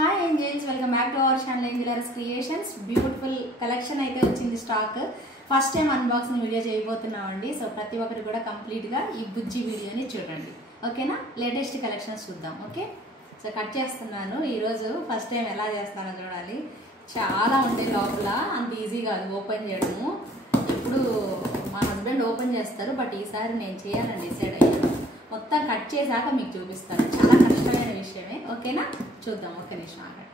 Hi angels, welcome back to our channel Angelers Creations. Beautiful collection అయితే వచ్చింది stock. First time unboxing video చేయబోతున్నామండి. So ప్రతి ఒక్కరు కూడా కంప్లీట్గా ఈ బుజ్జి వీడియోని చూడండి, ఓకేనా? లేటెస్ట్ కలెక్షన్స్ చూద్దాం. ఓకే, సో కట్ చేస్తున్నాను ఈరోజు. ఫస్ట్ టైం ఎలా చేస్తానో చూడాలి. చాలా ఉండే లోపల, అంత ఈజీ కాదు ఓపెన్ చేయడము. ఇప్పుడు మా హస్బెండ్ ఓపెన్ చేస్తారు, బట్ ఈసారి నేను చేయాలని డిసైడ్ అయ్యాను. మొత్తం కట్ చేశాక మీకు చూపిస్తాను. చాలా కష్టమైన విషయమే, ఓకేనా? చూద్దాం. ఓకే నిమిషం ఆగండి,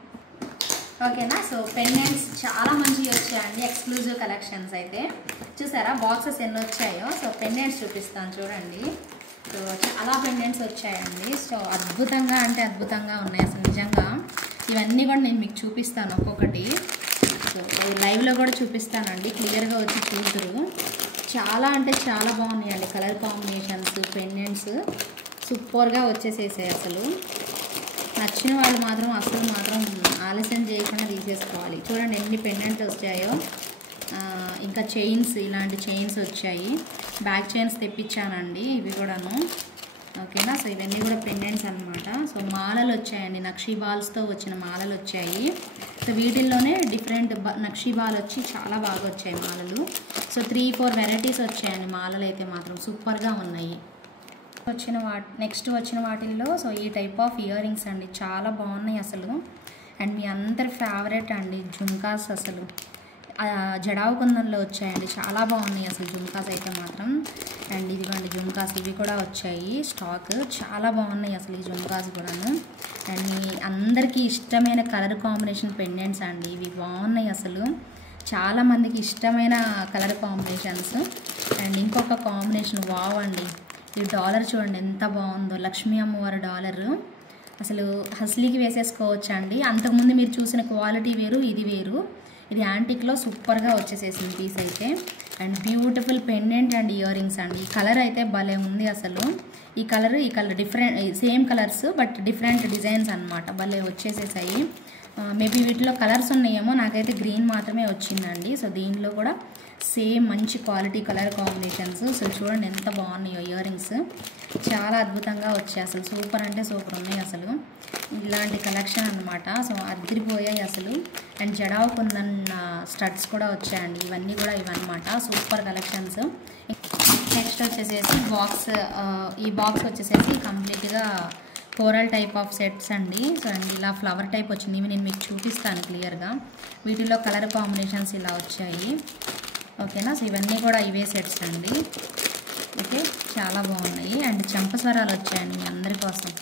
ఓకేనా? సో పెండెంట్స్ చాలా మంచిగా వచ్చాయండి, ఎక్స్క్లూజివ్ కలెక్షన్స్. అయితే చూసారా బాక్సెస్ ఎన్ని వచ్చాయో. సో పెండెంట్స్ చూపిస్తాను చూడండి. సో చాలా పెండెంట్స్ వచ్చాయండి. సో అద్భుతంగా అంటే అద్భుతంగా ఉన్నాయి అసలు నిజంగా. ఇవన్నీ కూడా నేను మీకు చూపిస్తాను ఒక్కొక్కటి. సో లైవ్లో కూడా చూపిస్తానండి, క్లియర్గా వచ్చి చూద్దరు. చాలా అంటే చాలా బాగున్నాయండి కలర్ కాంబినేషన్స్, పెండెంట్స్ సూపర్గా వచ్చేసేసాయి. అసలు నచ్చిన వాళ్ళు మాత్రం ఆలస్యం చేయకుండా తీసేసుకోవాలి. చూడండి ఎన్ని పెండెంట్స్ వచ్చాయో. ఇంకా చైన్స్, ఇలాంటి చైన్స్ వచ్చాయి. బ్యాక్ చైన్స్ తెప్పించానండి ఇవి కూడాను, ఓకేనా? సో ఇవన్నీ కూడా పెండెంట్స్ అనమాట. సో మాలలు వచ్చాయండి, నక్షీ బాల్స్తో వచ్చిన మాలలు వచ్చాయి. సో వీటిల్లోనే డిఫరెంట్ నక్షీ బాల్ వచ్చి చాలా బాగా వచ్చాయి మాలలు. సో 3-4 వెరైటీస్ వచ్చాయండి మాలలు అయితే మాత్రం సూపర్గా ఉన్నాయి. నెక్స్ట్ వచ్చిన వాటిల్లో సో ఈ టైప్ ఆఫ్ ఇయర్ రింగ్స్ అండి, చాలా బాగున్నాయి అసలు. అండ్ మీ అందరి ఫేవరెట్ అండి జుమ్కాస్, అసలు జడావు కుందంలో వచ్చాయండి, చాలా బాగున్నాయి అసలు జుమ్కాస్ అయితే మాత్రం. అండ్ ఇదిగోండి జుమ్కాస్, ఇవి కూడా వచ్చాయి స్టాక్. చాలా బాగున్నాయి అసలు ఈ జుమ్కాస్ కూడాను. అండ్ మీ అందరికీ ఇష్టమైన కలర్ కాంబినేషన్ పెండెంట్స్ అండి, ఇవి బాగున్నాయి అసలు. చాలామందికి ఇష్టమైన కలర్ కాంబినేషన్స్. అండ్ ఇంకొక కాంబినేషన్ వావ్ అండి, ఈ డాలర్ చూడండి ఎంత బాగుందో, లక్ష్మీ అమ్మవారి డాలర్. అసలు హస్లీకి వేసేసుకోవచ్చు అండి. అంతకుముందు మీరు చూసిన క్వాలిటీ వేరు, ఇది వేరు. ఇది యాంటిక్లో సూపర్గా వచ్చేసేసింది పీస్ అయితే. And beautiful pendant and ear rings అండి. ఈ కలర్ అయితే భలే ఉంది అసలు. ఈ colour different, same colours but different designs అనమాట, భలే వచ్చేసేసాయి. మేబీ వీటిలో కలర్స్ ఉన్నాయేమో, నాకైతే గ్రీన్ మాత్రమే వచ్చిందండి. సో దీనిలో కూడా సేమ్ మంచి క్వాలిటీ కలర్ కాంబినేషన్స్. సో చూడండి ఎంత బాగున్నాయో ఇయర్ రింగ్స్, చాలా అద్భుతంగా వచ్చాయి అసలు. సూపర్ అంటే సూపర్ ఉన్నాయి అసలు ఇలాంటి కలెక్షన్ అనమాట. సో అదిరిపోయాయి అసలు. అండ్ జడావు కుందన్ స్టడ్స్ కూడా వచ్చాయండి, ఇవన్నీ కూడా ఇవన్నమాట, సూపర్ కలెక్షన్స్. నెక్స్ట్ వచ్చేసేసి ఈ బాక్స్ వచ్చేసేసి కంప్లీట్గా కోరల్ టైప్ ఆఫ్ సెట్స్ అండి. సో అండ్ ఇలా ఫ్లవర్ టైప్ వచ్చింది, ఇవి నేను మీకు చూపిస్తాను క్లియర్గా. వీటిలో కలర్ కాంబినేషన్స్ ఇలా వచ్చాయి, ఓకేనా? సో ఇవన్నీ కూడా ఇవే సెట్స్ అండి, ఓకే? చాలా బాగున్నాయి. అండ్ చెంపస్వరాలు వచ్చాయండి మీ అందరి కోసం,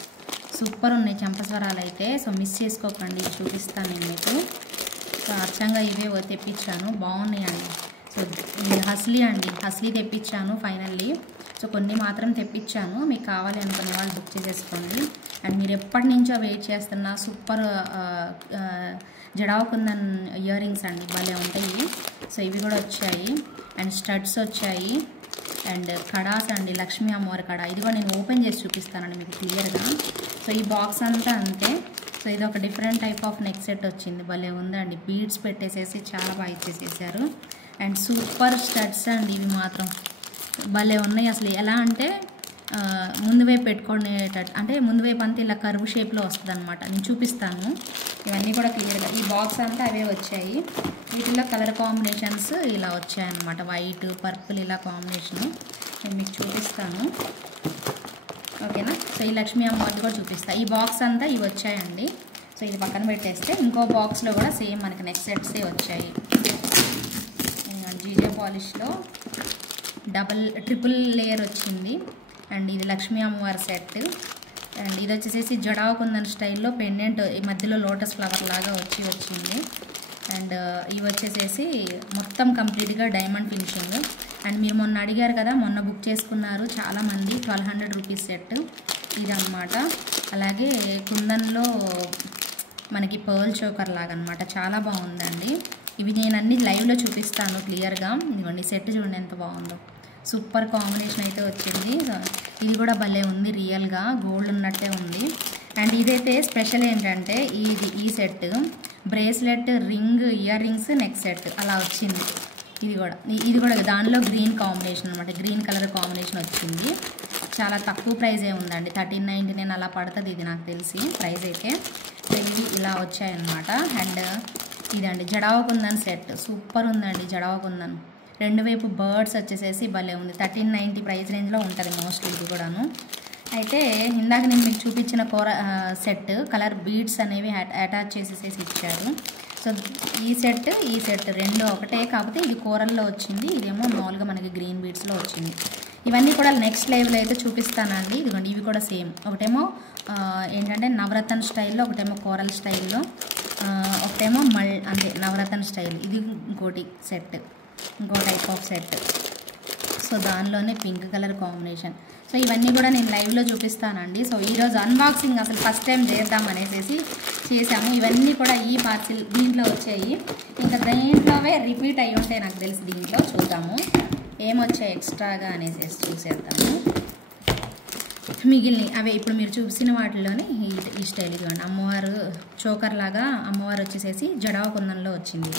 సూపర్ ఉన్నాయి చెంపస్వరాలు అయితే. సో మిస్ చేసుకోకండి, చూపిస్తాను నేను మీకు. సో అచ్చంగా ఇవే తెప్పించాను, బాగున్నాయండి. సో హస్లీ అండి, హస్లీ తెప్పించాను ఫైనల్లీ. సో కొన్ని మాత్రం తెప్పించాను, మీకు కావాలి అనుకునే వాళ్ళు బుక్ చేసేసుకోండి. అండ్ మీరు ఎప్పటి నుంచో వెయిట్ చేస్తున్న super jadau kundan ear rings అండి, భలే ఉంటాయి. సో ఇవి కూడా వచ్చాయి. అండ్ స్టడ్స్ వచ్చాయి. అండ్ కడాస్ అండి, లక్ష్మీ అమ్మవారి కడ, ఇది కూడా నేను ఓపెన్ చేసి చూపిస్తానండి మీకు క్లియర్గా. సో ఈ బాక్స్ అంతా అంతే. సో ఇది ఒక different type of neck set వచ్చింది, భలే ఉందండి. బీడ్స్ పెట్టేసేసి చాలా బాగా ఇచ్చేసేసారు. అండ్ సూపర్ స్టడ్స్ అండి, ఇవి మాత్రం భలే ఉన్నాయి అసలు. ఎలా అంటే ముందు వైపు పెట్టుకునేటట్టు, అంటే ముందు వైపు అంతా ఇలా కర్వ్ షేప్లో వస్తుంది అనమాట. నేను చూపిస్తాను ఇవన్నీ కూడా క్లియర్గా. ఈ బాక్స్ అంతా అవే వచ్చాయి. వీటిలో కలర్ కాంబినేషన్స్ ఇలా వచ్చాయన్నమాట, వైట్ పర్పుల్ ఇలా కాంబినేషను నేను మీకు చూపిస్తాను, ఓకేనా? సో ఈ లక్ష్మీ అమ్మవారిని కూడా చూపిస్తాను. ఈ బాక్స్ అంతా ఇవి వచ్చాయండి. సో ఇది పక్కన పెట్టేస్తే ఇంకో బాక్స్లో కూడా సేమ్ మనకి నెక్ సెట్సే వచ్చాయి. జీజే పాలిష్లో ట్రిపుల్ లేయర్ వచ్చింది. అండ్ ఇది లక్ష్మీ అమ్మవారి సెట్. అండ్ ఇది వచ్చేసేసి జడావు కుందన్ స్టైల్లో పెండెంట్, ఈ మధ్యలో లోటస్ ఫ్లవర్ లాగా వచ్చింది. అండ్ ఇవి వచ్చేసేసి మొత్తం కంప్లీట్గా డైమండ్ ఫినిషింగ్. అండ్ మీరు మొన్న అడిగారు కదా, మొన్న బుక్ చేసుకున్నారు చాలామంది, 1200 రూపీస్ సెట్ ఇది అనమాట. అలాగే కుందన్లో మనకి పర్ల్ చోకర్ లాగా అనమాట, చాలా బాగుందండి. ఇవి నేను అన్ని లైవ్లో చూపిస్తాను క్లియర్గా. ఇదిగోండి సెట్ చూడండి ఎంత బాగుందో, సూపర్ కాంబినేషన్ అయితే వచ్చింది. ఇది కూడా భలే ఉంది, రియల్గా గోల్డ్ ఉన్నట్టే ఉంది. అండ్ ఇదైతే స్పెషల్ ఏంటంటే ఈ set bracelet, ring, ear rings, neck set అలా వచ్చింది. ఇది కూడా దానిలో గ్రీన్ కాంబినేషన్ అనమాట, గ్రీన్ కలర్ కాంబినేషన్ వచ్చింది. చాలా తక్కువ ప్రైజే ఉందండి, 1399 అలా పడుతుంది ఇది నాకు తెలిసి ప్రైస్ అయితే. ఇవి ఇలా వచ్చాయన్నమాట. అండ్ ఇదండి జడావ కుందన్ సెట్, సూపర్ ఉందండి జడావ కుందన్. రెండు వైపు బర్డ్స్ వచ్చేసేసి భలే ఉంది. 1390 ప్రైస్ రేంజ్లో ఉంటుంది మోస్ట్లీ ఇది కూడాను. అయితే ఇందాక నేను మీకు చూపించిన సెట్ కలర్ బీడ్స్ అనేవి అటాచ్ చేసేసేసి ఇచ్చారు. సో ఈ సెట్ రెండు ఒకటే, కాకపోతే ఇది కూరల్లో వచ్చింది, ఇదేమో మామూలుగా మనకి గ్రీన్ బీడ్స్లో వచ్చింది. ఇవన్నీ కూడా నెక్స్ట్ లైవ్లో అయితే చూపిస్తానండి. ఇదిగోండి ఇవి కూడా సేమ్, ఒకటేమో ఏంటంటే నవరత్న స్టైల్లో, ఒకటేమో కోరల్ స్టైల్లో, ఒకటేమో అంటే నవరత్న స్టైల్. ఇది ఇంకోటి సెట్, ఇంకో టైప్ ఆఫ్ సెట్. సో దానిలోనే పింక్ కలర్ కాంబినేషన్. సో ఇవన్నీ కూడా నేను లైవ్లో చూపిస్తానండి. సో ఈరోజు అన్బాక్సింగ్ అసలు ఫస్ట్ టైం చేద్దాం అనేసి చేసాము. ఇవన్నీ కూడా ఈ పార్సిల్ దీంట్లో వచ్చాయి. ఇంకా దీంట్లోవే రిపీట్ అయ్యి ఉంటాయి నాకు తెలిసి. దీంట్లో చూద్దాము ఏమొచ్చాయి ఎక్స్ట్రాగా అనేసి చూసేద్దాము. మిగిలిన అవే ఇప్పుడు మీరు చూసిన వాటిలోనే ఈ స్టైల్ ఇదిగోండి. అమ్మవారు చోకర్ లాగా అమ్మవారు వచ్చేసేసి జడావ కుందంలో వచ్చింది.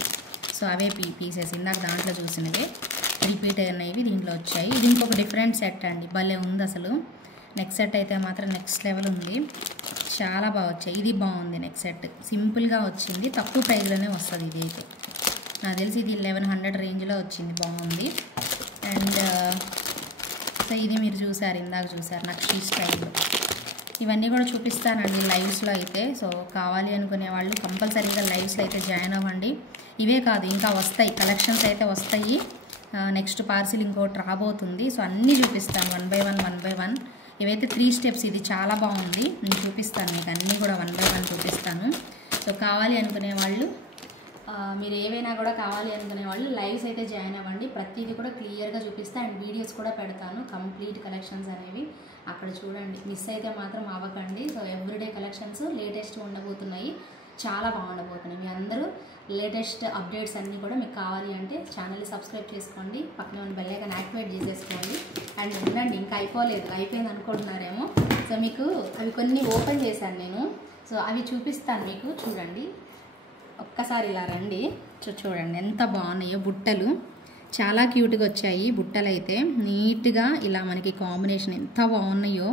సో అవే పీసెస్ ఇందాక దాంట్లో చూసినవే రిపీట్ అయినవి దీంట్లో వచ్చాయి. ఇది ఇంకొక డిఫరెంట్ సెట్ అండి, భలే ఉంది అసలు. నెక్స్ట్ సెట్ అయితే మాత్రం నెక్స్ట్ లెవెల్ ఉంది, చాలా బాగా వచ్చాయి. ఇది బాగుంది. నెక్స్ట్ సెట్ సింపుల్గా వచ్చింది, తక్కువ ప్రైస్లోనే వస్తుంది. ఇది అయితే నాకు తెలిసి ఇది 1100 రేంజ్లో వచ్చింది, బాగుంది. అండ్ సో ఇది మీరు చూసారు, ఇందాక చూసారు నక్షి స్టైల్. ఇవన్నీ కూడా చూపిస్తానండి లైవ్స్లో అయితే. సో కావాలి అనుకునే వాళ్ళు కంపల్సరీగా లైవ్స్లో అయితే జాయిన్ అవ్వండి. ఇవే కాదు ఇంకా వస్తాయి, కలెక్షన్స్ అయితే వస్తాయి. నెక్స్ట్ పార్సిల్ ఇంకోటి రాబోతుంది. సో అన్నీ చూపిస్తాను వన్ బై వన్. ఇవైతే 3 స్టెప్స్, ఇది చాలా బాగుంది. నేను చూపిస్తాను మీకు అన్నీ కూడా వన్ బై వన్ చూపిస్తాను. సో కావాలి అనుకునే వాళ్ళు, మీరు ఏవైనా కూడా కావాలి అనుకునే వాళ్ళు లైవ్స్ అయితే జాయిన్ అవ్వండి. ప్రతిదీ కూడా క్లియర్గా చూపిస్తాను. అండ్ వీడియోస్ కూడా పెడతాను, కంప్లీట్ కలెక్షన్స్ అనేవి అక్కడ చూడండి. మిస్ అయితే మాత్రం అవ్వకండి. సో ఎవ్రీడే కలెక్షన్స్ లేటెస్ట్ ఉండబోతున్నాయి, చాలా బాగుండబోతున్నాయి. మీ అందరూ లేటెస్ట్ అప్డేట్స్ అన్నీ కూడా మీకు కావాలి అంటే ఛానల్ని సబ్స్క్రైబ్ చేసుకోండి, పక్కన ఉన్న బెల్ ఐకాన్ యాక్టివేట్ చేసేసుకోండి. అండ్ ఉండండి, ఇంకా అయిపోయింది అనుకుంటున్నారేమో. సో మీకు అవి కొన్ని ఓపెన్ చేశాను నేను, సో అవి చూపిస్తాను మీకు. చూడండి ఒక్కసారి ఇలా రండి, చూడండి ఎంత బాగున్నాయో బుట్టలు. చాలా క్యూట్గా వచ్చాయి బుట్టలు అయితే, నీట్గా ఇలా మనకి కాంబినేషన్ ఎంత బాగున్నాయో,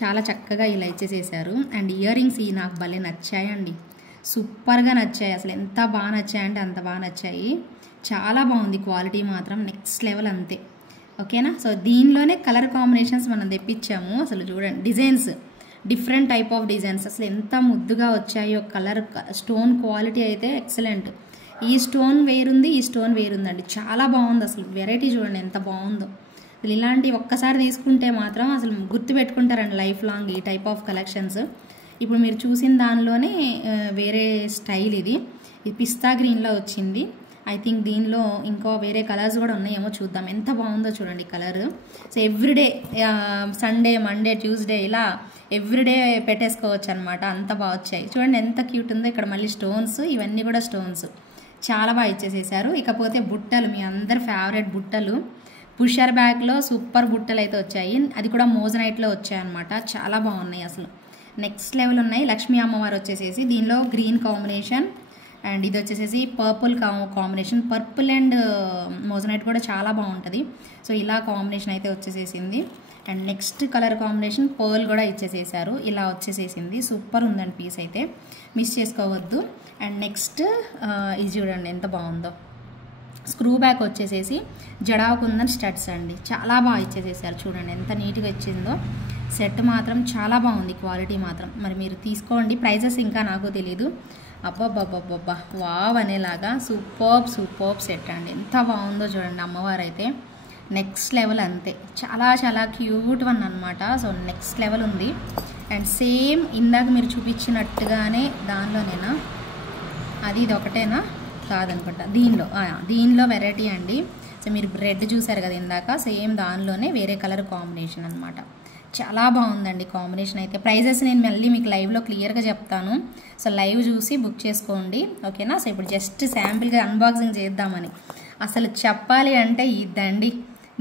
చాలా చక్కగా ఇలా ఇచ్చేసేసారు. అండ్ ఇయర్ రింగ్స్ ఈ నాకు భలే నచ్చాయండి, సూపర్గా నచ్చాయి. అసలు ఎంత బాగా నచ్చాయంటే అంత బాగా నచ్చాయి. చాలా బాగుంది క్వాలిటీ మాత్రం నెక్స్ట్ లెవెల్ అంతే. ఓకేనా. సో దీనిలోనే కలర్ కాంబినేషన్స్ మనం తెప్పించాము. అసలు చూడండి designs, different type of designs అసలు ఎంత ముద్దుగా వచ్చాయో. కలర్ స్టోన్ క్వాలిటీ అయితే ఎక్సలెంట్. ఈ స్టోన్ వేరుంది, ఈ స్టోన్ వేరుందండి, చాలా బాగుంది. అసలు వెరైటీ చూడండి ఎంత బాగుందో. అసలు ఇలాంటివి ఒక్కసారి తీసుకుంటే మాత్రం అసలు గుర్తుపెట్టుకుంటారండి లైఫ్ లాంగ్ ఈ టైప్ ఆఫ్ కలెక్షన్స్. ఇప్పుడు మీరు చూసిన దానిలోనే వేరే స్టైల్ ఇది పిస్తా గ్రీన్లో వచ్చింది. ఐ థింక్ దీనిలో ఇంకో వేరే కలర్స్ కూడా ఉన్నాయేమో, చూద్దాం. ఎంత బాగుందో చూడండి colour. So everyday Sunday, Monday, Tuesday ఇలా ఎవ్రీడే పెట్టేసుకోవచ్చు అనమాట, అంత బాగా వచ్చాయి. చూడండి ఎంత క్యూట్ ఉందో. ఇక్కడ మళ్ళీ స్టోన్స్, ఇవన్నీ కూడా స్టోన్స్ చాలా బాగా ఇచ్చేసేసారు. ఇకపోతే బుట్టలు, మీ అందరి ఫేవరెట్ బుట్టలు, పుషర్ బ్యాగ్లో సూపర్ బుట్టలు అయితే వచ్చాయి. అది కూడా మోజనైట్లో వచ్చాయన్నమాట, చాలా బాగున్నాయి అసలు నెక్స్ట్ లెవెల్ ఉన్నాయి. లక్ష్మీ అమ్మవారు వచ్చేసేసి దీనిలో గ్రీన్ కాంబినేషన్, అండ్ ఇది వచ్చేసేసి purple combination. Purple and moissanite కూడా చాలా బాగుంటుంది. సో ఇలా కాంబినేషన్ అయితే వచ్చేసేసింది. And next colour combination pearl కూడా ఇచ్చేసేసారు, ఇలా వచ్చేసేసింది. సూపర్ ఉందండి పీస్ అయితే, మిస్ చేసుకోవద్దు. అండ్ నెక్స్ట్ ఇది చూడండి ఎంత బాగుందో. స్క్రూ బ్యాక్ వచ్చేసేసి జడావ కుందన్ స్టడ్స్ అండి, చాలా బాగా ఇచ్చేసేసారు. చూడండి ఎంత నీట్గా ఇచ్చిందో. సెట్ మాత్రం చాలా బాగుంది, క్వాలిటీ మాత్రం. మరి మీరు తీసుకోండి, ప్రైజెస్ ఇంకా నాకు తెలీదు. అబ్బబ్బబ్బబ్బబ్బా వావ్ అనేలాగా సూపర్బ్ సెట్ అండి, ఎంత బాగుందో చూడండి. అమ్మవారు అయితే నెక్స్ట్ లెవెల్ అంతే, చాలా చాలా క్యూట్ వన్ అనమాట. సో నెక్స్ట్ లెవెల్ ఉంది. అండ్ సేమ్ ఇందాక మీరు చూపించినట్టుగానే దానిలోనేనా, అది ఇది ఒకటేనా కాదనుకుంటా, దీనిలో వెరైటీ అండి. సో మీరు రెడ్ చూసారు కదా ఇందాక, సేమ్ దానిలోనే వేరే కలర్ కాంబినేషన్ అనమాట. చాలా బాగుందండి కాంబినేషన్ అయితే. ప్రైజెస్ నేను మళ్ళీ మీకు లైవ్లో క్లియర్గా చెప్తాను. సో లైవ్ చూసి బుక్ చేసుకోండి, ఓకేనా. సో ఇప్పుడు జస్ట్ శాంపిల్గా అన్బాక్సింగ్ చేద్దామని. అసలు చెప్పాలి అంటే ఇదండి,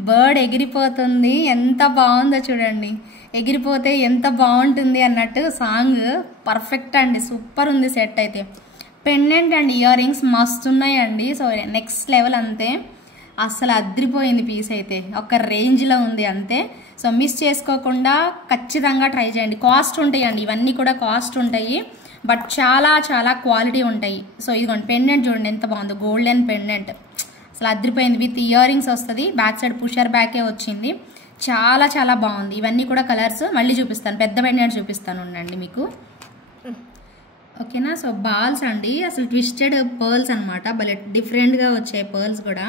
బర్డ్ ఎగిరిపోతుంది, ఎంత బాగుందో చూడండి. ఎగిరిపోతే ఎంత బాగుంటుంది అన్నట్టు సాంగ్ పర్ఫెక్ట్ అండి, సూపర్ ఉంది సెట్ అయితే. పెండెంట్ అండ్ ఇయర్ రింగ్స్ మస్తు ఉన్నాయండి. సో నెక్స్ట్ లెవెల్ అంతే, అసలు అద్రిపోయింది పీస్ అయితే, ఒక రేంజ్లో ఉంది అంతే. సో మిస్ చేసుకోకుండా ఖచ్చితంగా ట్రై చేయండి. కాస్ట్ ఉంటాయండి, ఇవన్నీ కూడా కాస్ట్ ఉంటాయి. బట్ చాలా చాలా క్వాలిటీ ఉంటాయి. సో ఇదిగోండి పెండెంట్ చూడండి ఎంత బాగుందో, గోల్డెన్ పెండెంట్ అసలు అదిరిపోయింది. విత్ ఇయర్ రింగ్స్ వస్తుంది, బ్యాక్ సైడ్ పుషర్ బ్యాకే వచ్చింది. చాలా చాలా బాగుంది. ఇవన్నీ కూడా కలర్స్ మళ్ళీ చూపిస్తాను, పెద్ద పెండెంట్ చూపిస్తాను ఉండండి మీకు. ఓకేనా. సో బాల్స్ అండి, అసలు ట్విస్టెడ్ పర్ల్స్ అనమాట, భలే డిఫరెంట్గా వచ్చాయి పర్ల్స్ కూడా.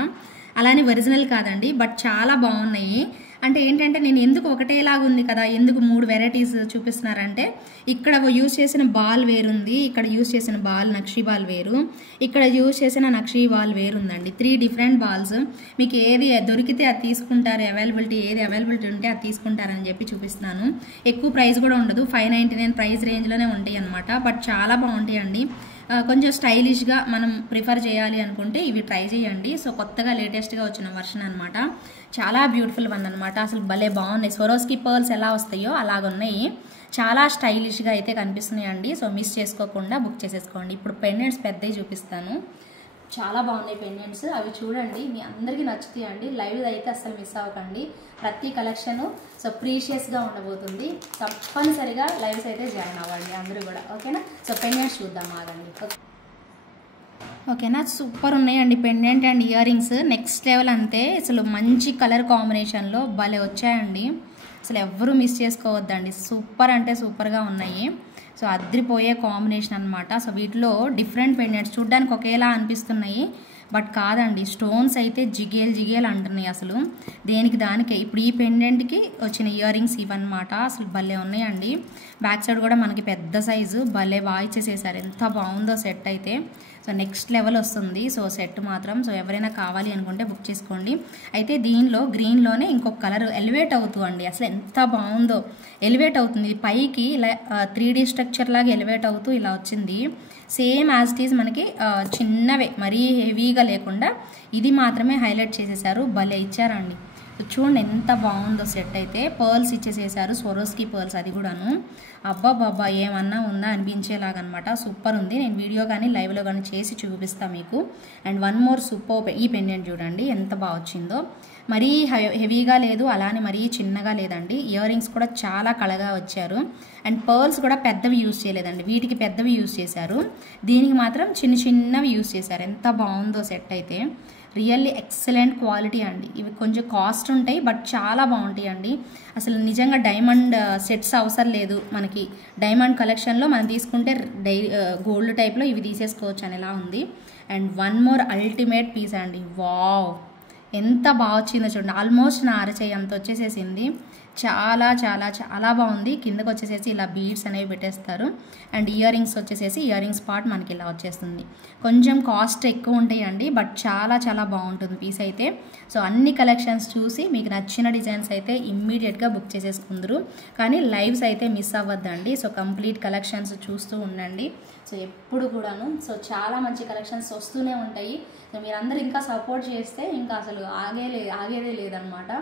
అలానే ఒరిజినల్ కాదండి, బట్ చాలా బాగున్నాయి. అంటే ఏంటంటే నేను ఎందుకు ఒకటేలాగా ఉంది కదా, ఎందుకు 3 వెరైటీస్ చూపిస్తున్నారంటే, ఇక్కడ యూజ్ చేసిన బాల్ వేరుంది, ఇక్కడ యూజ్ చేసిన బాల్ నక్షి బాల్ వేరు, ఇక్కడ యూజ్ చేసిన నక్షి బాల్ వేరుందండి. 3 different balls. మీకు ఏది దొరికితే అది తీసుకుంటారు, ఏది అవైలబిలిటీ ఉంటే అది తీసుకుంటారని చెప్పి చూపిస్తున్నాను. ఎక్కువ ప్రైస్ కూడా ఉండదు, 599 ప్రైస్ రేంజ్లోనే ఉంటాయి అనమాట. బట్ చాలా బాగుంటాయండి. కొంచెం స్టైలిష్గా మనం ప్రిఫర్ చేయాలి అనుకుంటే ఇవి ట్రై చేయండి. సో కొత్తగా లేటెస్ట్గా వచ్చిన వర్షన్ అనమాట, చాలా బ్యూటిఫుల్ వన్ అనమాట. అసలు భలే బాగున్నాయి. స్వరోస్కి పర్ల్స్ ఎలా వస్తాయో అలాగున్నాయి, చాలా స్టైలిష్గా అయితే కనిపిస్తున్నాయండి. సో మిస్ చేసుకోకుండా బుక్ చేసేసుకోండి. ఇప్పుడు పెండెంట్స్ పెద్దవి చూపిస్తాను, చాలా బాగున్నాయి పెండెంట్స్. అవి చూడండి, మీ అందరికీ నచ్చుతాయండి. లైవ్ అయితే అస్సలు మిస్ అవ్వకండి. ప్రతి కలెక్షను సో ప్రీషియస్గా ఉండబోతుంది. తప్పనిసరిగా లైవ్స్ అయితే జాయిన్ అవ్వండి అందరూ కూడా. ఓకేనా. సో పెండెంట్స్ చూద్దాం ఆగండి. ఓకేనా. సూపర్ ఉన్నాయండి pendant and ear rings, next level అంతే. అసలు మంచి కలర్ కాంబినేషన్లో భలే వచ్చాయండి, అసలు ఎవ్వరూ మిస్ చేసుకోవద్దండి. సూపర్ అంటే సూపర్గా ఉన్నాయి. సో అద్రిపోయే కాంబినేషన్ అనమాట. సో వీటిలో డిఫరెంట్ పెండెంట్స్ చూడడానికి ఒకేలా అనిపిస్తున్నాయి, బట్ కాదండి, స్టోన్స్ అయితే జిగేల్ అంటున్నాయి అసలు దేనికి దానికే. ఇప్పుడు ఈ పెండెంట్కి వచ్చిన ఇయర్ రింగ్స్ ఇవన్నమాట, అసలు భలే ఉన్నాయండి. బ్యాక్ సైడ్ కూడా మనకి పెద్ద సైజు, భలే బాగా ఇచ్చేసేసారు. ఎంత బాగుందో సెట్ అయితే. సో నెక్స్ట్ లెవెల్ వస్తుంది. సో సెట్ మాత్రం సో ఎవరైనా కావాలి అనుకుంటే బుక్ చేసుకోండి. అయితే దీనిలో గ్రీన్లోనే ఇంకొక కలర్ ఎలివేట్ అవుతుందండి, అసలు ఎంత బాగుందో. ఎలివేట్ అవుతుంది పైకి, ఇలా 3D స్ట్రక్చర్ లాగా ఎలివేట్ అవుతూ ఇలా వచ్చింది. సేమ్ యాజ్ ఇట్ ఈజ్ మనకి చిన్నవే, మరీ హెవీగా లేకుండా ఇది మాత్రమే హైలైట్ చేసేసారు, భలే ఇచ్చారండి. చూడండి ఎంత బాగుందో సెట్ అయితే. పర్ల్స్ ఇచ్చేసేసారు, స్వరోస్కి పర్ల్స్, అది కూడాను. అబ్బాబ్బా ఏమన్నా ఉందా అనిపించేలాగనమాట. సూపర్ ఉంది. నేను వీడియో కానీ లైవ్లో కానీ చేసి చూపిస్తాను మీకు. అండ్ వన్ మోర్ సూపర్, ఈ పెండెంట్ చూడండి ఎంత బాగా వచ్చిందో. మరీ హెవీగా లేదు, అలానే మరీ చిన్నగా లేదండి. ఇయర్ రింగ్స్ కూడా చాలా కళగా వచ్చారు. అండ్ పర్ల్స్ కూడా పెద్దవి యూజ్ చేయలేదండి, వీటికి పెద్దవి యూజ్ చేశారు, దీనికి మాత్రం చిన్నవి యూజ్ చేశారు. ఎంత బాగుందో సెట్ అయితే. రియల్లీ ఎక్సలెంట్ క్వాలిటీ అండి. ఇవి కొంచెం కాస్ట్ ఉంటాయి, బట్ చాలా బాగుంటాయి అండి. అసలు నిజంగా డైమండ్ సెట్స్ అవసరం లేదు మనకి. డైమండ్ కలెక్షన్లో మనం తీసుకుంటే గోల్డ్ టైప్లో ఇవి తీసేసుకోవచ్చు అనేలా ఉంది. And one more ultimate piece అండి. వావ్ ఎంత బాగా వచ్చిందో చూడండి. ఆల్మోస్ట్ నా అరచేయి అంత వచ్చేసేసింది. చాలా చాలా చాలా బాగుంది. కిందకు వచ్చేసేసి ఇలా బీడ్స్ అనేవి పెట్టేస్తారు. అండ్ ఇయర్ రింగ్స్ వచ్చేసేసి ఇయర్ రింగ్స్ పార్ట్ మనకి ఇలా వచ్చేస్తుంది. కొంచెం కాస్ట్ ఎక్కువ ఉంటాయండి, బట్ చాలా చాలా బాగుంటుంది పీస్ అయితే. సో అన్ని కలెక్షన్స్ చూసి మీకు నచ్చిన డిజైన్స్ అయితే ఇమ్మీడియట్గా బుక్ చేసేసుకుందరు. కానీ లైవ్స్ అయితే మిస్ అవ్వద్దండి. సో కంప్లీట్ కలెక్షన్స్ చూస్తూ ఉండండి. సో ఎప్పుడు కూడాను సో చాలా మంచి కలెక్షన్స్ వస్తూనే ఉంటాయి. సో మీరందరూ ఇంకా సపోర్ట్ చేస్తే ఇంకా అసలు ఆగేదే లేదనమాట.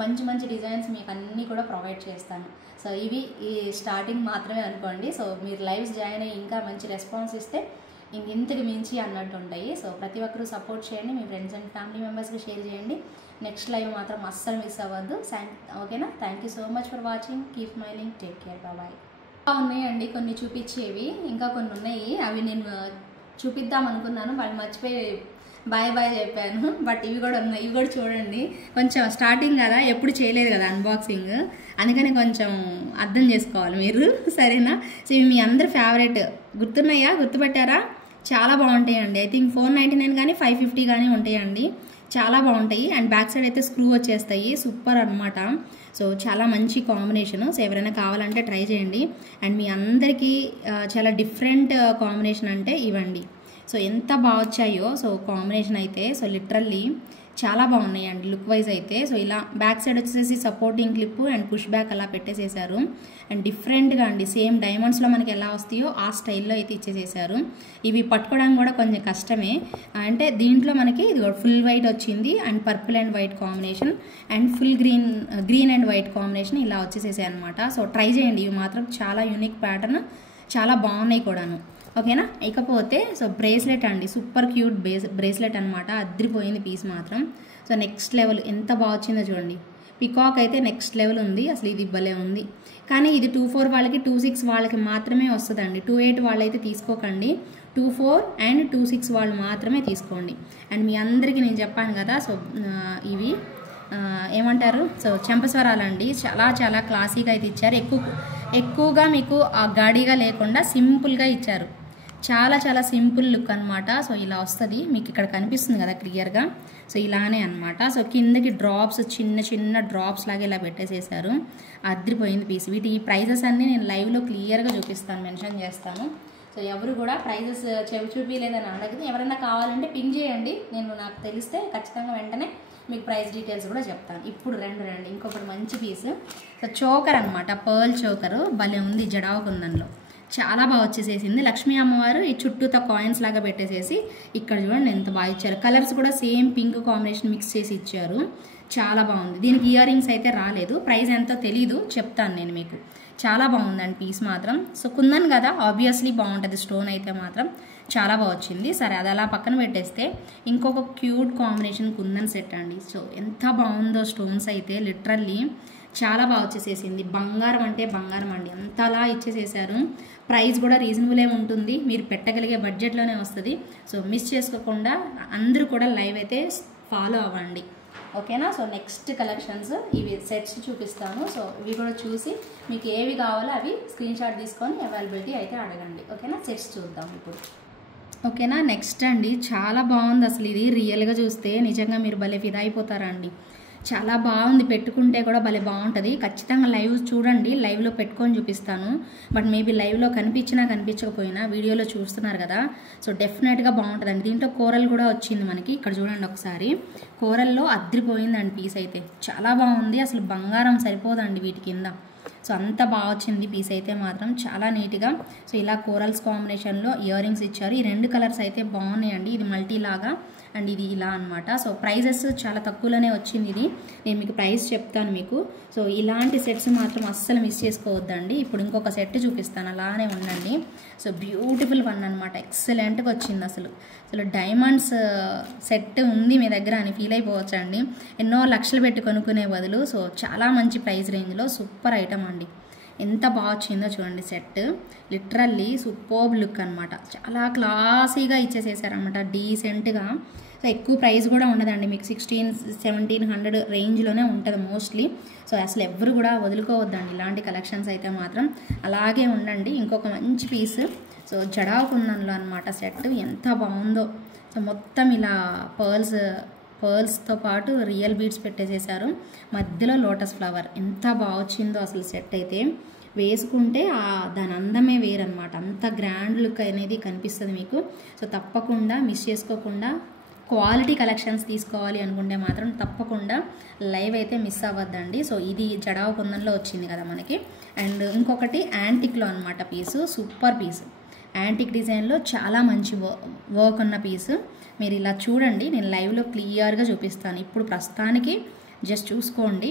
మంచి మంచి డిజైన్స్ మీకు అన్నీ కూడా ప్రొవైడ్ చేస్తాను. సో ఇవి ఈ స్టార్టింగ్ మాత్రమే అనుకోండి. సో మీరు లైవ్స్ జాయిన్ అయ్యి ఇంకా మంచి రెస్పాన్స్ ఇస్తే ఇంతకు మించి అన్నట్టు ఉంటాయి. సో ప్రతి ఒక్కరూ సపోర్ట్ చేయండి, మీ ఫ్రెండ్స్ అండ్ ఫ్యామిలీ మెంబర్స్కి షేర్ చేయండి. నెక్స్ట్ లైవ్ మాత్రం అస్సలు మిస్ అవ్వద్దు. ఓకేనా. Thank you so much for watching. Keep smiling. Take care. Bye. ఉన్నాయండి కొన్ని చూపించేవి, ఇంకా కొన్ని ఉన్నాయి. అవి నేను చూపిద్దాం అనుకున్నాను, వాళ్ళు మర్చిపోయి బాయ్ చెప్పాను. బట్ ఇవి కూడా ఉన్నాయి, ఇవి కూడా చూడండి. కొంచెం స్టార్టింగ్ కదా, ఎప్పుడు చేయలేదు కదా అన్బాక్సింగ్, అందుకని కొంచెం అర్థం చేసుకోవాలి మీరు, సరేనా. సో ఇవి మీ అందరి ఫేవరెట్, గుర్తున్నాయా, గుర్తుపెట్టారా? చాలా బాగుంటాయండి. ఐ థింక్ 499 కానీ 550 కానీ ఉంటాయండి, చాలా బాగుంటాయి. అండ్ బ్యాక్ సైడ్ అయితే స్క్రూ వచ్చేస్తాయి, సూపర్ అనమాట. సో చాలా మంచి కాంబినేషను. సో ఎవరైనా కావాలంటే ట్రై చేయండి. అండ్ మీ అందరికీ చాలా డిఫరెంట్ కాంబినేషన్ అంటే ఇవ్వండి. సో ఎంత బాగా వచ్చాయో సో కాంబినేషన్ అయితే. సో లిటరల్లీ చాలా బాగున్నాయండి లుక్ వైజ్ అయితే. సో ఇలా బ్యాక్ సైడ్ వచ్చేసి supporting clip and push back అలా పెట్టేసేసారు. అండ్ డిఫరెంట్గా అండి, సేమ్ డైమండ్స్లో మనకి ఎలా వస్తాయో ఆ స్టైల్లో అయితే ఇచ్చేసేసారు. ఇవి పట్టుకోవడానికి కూడా కొంచెం కష్టమే. అంటే దీంట్లో మనకి ఇది ఫుల్ వైట్ వచ్చింది and purple and white combination and full green and white combination ఇలా వచ్చేసేసాయి అనమాట. సో ట్రై చేయండి, ఇవి మాత్రం చాలా యూనిక్ ప్యాటర్న్, చాలా బాగున్నాయి కూడాను. ఓకేనా. ఇకపోతే సో బ్రేస్లెట్ అండి, సూపర్ క్యూట్ బ్రేస్లెట్ అనమాట, అద్రిపోయింది పీస్ మాత్రం. సో నెక్స్ట్ లెవెల్ ఎంత బాగా వచ్చిందో చూడండి. పికాక్ అయితే నెక్స్ట్ లెవెల్ ఉంది, అసలు ఇది భలే ఉంది. కానీ ఇది 24 వాళ్ళకి 26 వాళ్ళకి మాత్రమే వస్తుందండి. 28 వాళ్ళైతే తీసుకోకండి, 24 అండ్ 26 వాళ్ళు మాత్రమే తీసుకోండి. అండ్ మీ అందరికీ నేను చెప్పాను కదా, సో ఇవి ఏమంటారు, సో చెంపస్వరాలండి, చాలా చాలా క్లాసీగా అయితే ఇచ్చారు. ఎక్కువగా మీకు ఆ గాడిగా లేకుండా సింపుల్గా ఇచ్చారు, చాలా చాలా సింపుల్ లుక్ అనమాట. సో ఇలా వస్తుంది, మీకు ఇక్కడ కనిపిస్తుంది కదా క్లియర్గా, సో ఇలానే అనమాట. సో కిందకి డ్రాప్స్, చిన్న చిన్న డ్రాప్స్ లాగా ఇలా పెట్టేసేసారు, అద్రిపోయింది పీస్. వీటి ప్రైజెస్ అన్నీ నేను లైవ్లో క్లియర్గా చూపిస్తాను, మెన్షన్ చేస్తాను. సో ఎవరు కూడా ప్రైజెస్ చూపించలేదని అడగదు, ఎవరైనా కావాలంటే పింగ్ చేయండి, నాకు తెలిస్తే ఖచ్చితంగా వెంటనే మీకు ప్రైస్ డీటెయిల్స్ కూడా చెప్తాను. ఇప్పుడు రండి ఇంకొకటి మంచి పీస్. సో చోకర్ అనమాట, పర్ల్ చోకరు భలే ఉంది, జడావు కుందన్లో చాలా బాగా వచ్చేసేసింది. లక్ష్మీ అమ్మవారు ఈ చుట్టూతో కాయిన్స్ లాగా పెట్టేసేసి ఇక్కడ చూడండి ఎంత బాగా ఇచ్చారు. కలర్స్ కూడా సేమ్ పింక్ కాంబినేషన్ మిక్స్ చేసి ఇచ్చారు, చాలా బాగుంది. దీనికి ఇయర్ రింగ్స్ అయితే రాలేదు, ప్రైస్ ఎంతో తెలీదు, చెప్తాను నేను మీకు. చాలా బాగుందండి పీస్ మాత్రం. సో కుందన్ కదా, ఆబ్వియస్లీ బాగుంటుంది, స్టోన్ అయితే మాత్రం చాలా బాగా వచ్చింది. సరే అది అలా పక్కన పెట్టేస్తే ఇంకొక క్యూట్ కాంబినేషన్ కుందన్ సెట్ అండి. సో ఎంత బాగుందో స్టోన్స్ అయితే, లిటరల్లీ చాలా బాగా వచ్చేసేసింది. బంగారం అంటే బంగారం అండి, అంతలా ఇచ్చేసేసారు. ప్రైస్ కూడా రీజనబులే ఉంటుంది, మీరు పెట్టగలిగే బడ్జెట్లోనే వస్తుంది. సో మిస్ చేసుకోకుండా అందరూ కూడా లైవ్ అయితే ఫాలో అవ్వండి, ఓకేనా. సో నెక్స్ట్ కలెక్షన్స్ ఇవి సెట్స్ చూపిస్తాను. సో ఇవి కూడా చూసి మీకు ఏవి కావాలో అవి స్క్రీన్ షాట్ తీసుకొని అవైలబిలిటీ అయితే అడగండి, ఓకేనా. సెట్స్ చూద్దాం ఇప్పుడు, ఓకేనా. నెక్స్ట్ అండి, చాలా బాగుంది అసలు, ఇది రియల్గా చూస్తే నిజంగా మీరు భలే ఫిదా అయిపోతారండి. చాలా బాగుంది, పెట్టుకుంటే కూడా భలే బాగుంటుంది. ఖచ్చితంగా లైవ్ చూడండి, లైవ్లో పెట్టుకొని చూపిస్తాను. బట్ మేబీ లైవ్లో కనిపించకపోయినా వీడియోలో చూస్తున్నారు కదా, సో డెఫినెట్గా బాగుంటుందండి. దీంట్లో కోరల్ కూడా వచ్చింది మనకి, ఇక్కడ చూడండి ఒకసారి, కోరల్లో అద్రిపోయిందండి పీస్ అయితే, చాలా బాగుంది. అసలు బంగారం సరిపోదండి వీటి కింద, సో అంత బాగా వచ్చింది పీస్ అయితే మాత్రం, చాలా నీట్గా. సో ఇలా కోరల్స్ కాంబినేషన్లో ఇయర్ రింగ్స్ ఇచ్చారు. ఈ రెండు కలర్స్ అయితే బాగున్నాయండి, ఇది మల్టీ లాగా అండ్ ఇది ఇలా అనమాట. సో ప్రైజెస్ చాలా తక్కువలోనే వచ్చింది ఇది, నేను మీకు ప్రైస్ చెప్తాను మీకు. సో ఇలాంటి సెట్స్ మాత్రం అస్సలు మిస్ చేసుకోవద్దండి. ఇప్పుడు ఇంకొక సెట్ చూపిస్తాను, అలానే ఉండండి. సో బ్యూటిఫుల్ వన్ అనమాట, ఎక్సలెంట్గా వచ్చింది అసలు. డైమండ్స్ సెట్ ఉంది మీ దగ్గర అని ఫీల్ అయిపోవచ్చు అండి, ఎన్నో లక్షలు పెట్టి కొనుక్కునే బదులు. సో చాలా మంచి ప్రైస్ రేంజ్లో సూపర్ ఐటమ్ అండి, ఎంత బాగా వచ్చిందో చూడండి సెట్, లిటరల్లీ సూపర్బ్ లుక్ అనమాట. చాలా క్లాసీగా ఇచ్చేసేసారనమాట, డీసెంట్గా. సో ఎక్కువ ప్రైస్ కూడా ఉండదండి, మీకు 1600-1700 రేంజ్లోనే ఉంటుంది మోస్ట్లీ. సో అసలు ఎవరు కూడా వదులుకోవద్దండి ఇలాంటి కలెక్షన్స్ అయితే మాత్రం, అలాగే ఉండండి. ఇంకొక మంచి పీస్, సో జడావు కుందన్లో అనమాట సెట్, ఎంత బాగుందో. సో మొత్తం ఇలా పర్ల్స్తో పాటు రియల్ బీడ్స్ పెట్టేసేసారు, మధ్యలో లోటస్ ఫ్లవర్, ఎంత బాగా వచ్చిందో అసలు సెట్ అయితే. వేసుకుంటే దాని అందమే వేరనమాట, అంత గ్రాండ్ లుక్ అనేది కనిపిస్తుంది మీకు. సో తప్పకుండా మిస్ చేసుకోకుండా క్వాలిటీ కలెక్షన్స్ తీసుకోవాలి అనుకుంటే మాత్రం తప్పకుండా లైవ్ అయితే మిస్ అవ్వద్దండి. సో ఇది జడావు కుందన్లో వచ్చింది కదా మనకి. అండ్ ఇంకొకటి యాంటిక్లో అనమాట పీసు, సూపర్ పీసు, యాంటిక్ డిజైన్లో చాలా మంచి వర్క్ ఉన్న పీసు. మీరు ఇలా చూడండి, నేను లైవ్లో క్లియర్గా చూపిస్తాను. ఇప్పుడు ప్రస్తుతానికి జస్ట్ చూసుకోండి,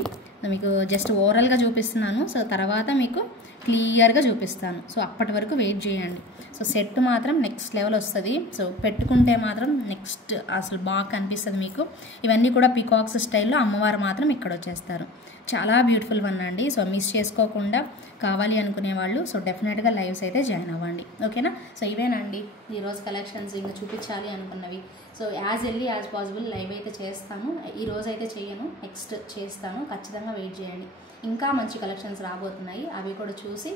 మీకు జస్ట్ ఓవరాల్గా చూపిస్తున్నాను. సో తర్వాత మీకు క్లియర్గా చూపిస్తాను, సో అప్పటి వరకు వెయిట్ చేయండి. సో సెట్ మాత్రం నెక్స్ట్ లెవెల్ వస్తుంది, సో పెట్టుకుంటే మాత్రం నెక్స్ట్ అసలు బాగా కనిపిస్తుంది మీకు. ఇవన్నీ కూడా పికాక్స్ స్టైల్లో, అమ్మవారు మాత్రం ఇక్కడ వచ్చేస్తారు, చాలా బ్యూటిఫుల్ వన్ అండి. సో మిస్ చేసుకోకుండా కావాలి అనుకునే వాళ్ళు సో డెఫినెట్గా లైవ్స్ అయితే జాయిన్ అవ్వండి, ఓకేనా. సో ఇవేనండి ఈరోజు కలెక్షన్స్, ఇంకా చూపించాలి అనుకున్నవి. So as early as possible live అయితే చేస్తాను, ఈరోజు అయితే చేయను, నెక్స్ట్ చేస్తాను, ఖచ్చితంగా వెయిట్ చేయండి. ఇంకా మంచి కలెక్షన్స్ రాబోతున్నాయి, అవి కూడా చూసి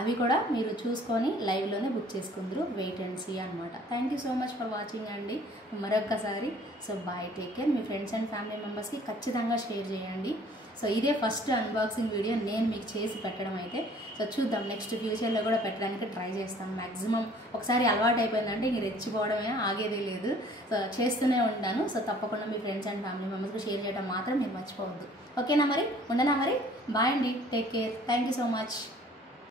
అవి కూడా మీరు చూసుకొని లైవ్లోనే బుక్ చేసుకుందరు, వెయిట్ అండ్ సీ అనమాట. Thank you so much for watching అండి మరొక్కసారి. So bye, take care. మీ ఫ్రెండ్స్ అండ్ ఫ్యామిలీ మెంబర్స్కి ఖచ్చితంగా షేర్ చేయండి. సో ఇదే ఫస్ట్ అన్బాక్సింగ్ వీడియో నేను మీకు చేసి పెట్టడం అయితే. సో చూద్దాం, నెక్స్ట్ ఫ్యూచర్లో కూడా పెట్టడానికి ట్రై చేస్తాం మ్యాక్సిమం. ఒకసారి అలవాటు అయిపోయిందంటే ఇంక రెచ్చిపోవడమే, ఆగేదే లేదు. సో చేస్తూనే ఉంటాను. సో తప్పకుండా మీ ఫ్రెండ్స్ అండ్ ఫ్యామిలీ మెంబర్స్కి షేర్ చేయడం మాత్రం మీరు మర్చిపోవద్దు, ఓకేనా. మరి ఉండనా, మరి బాయ్ అండి, take care, thank you so much.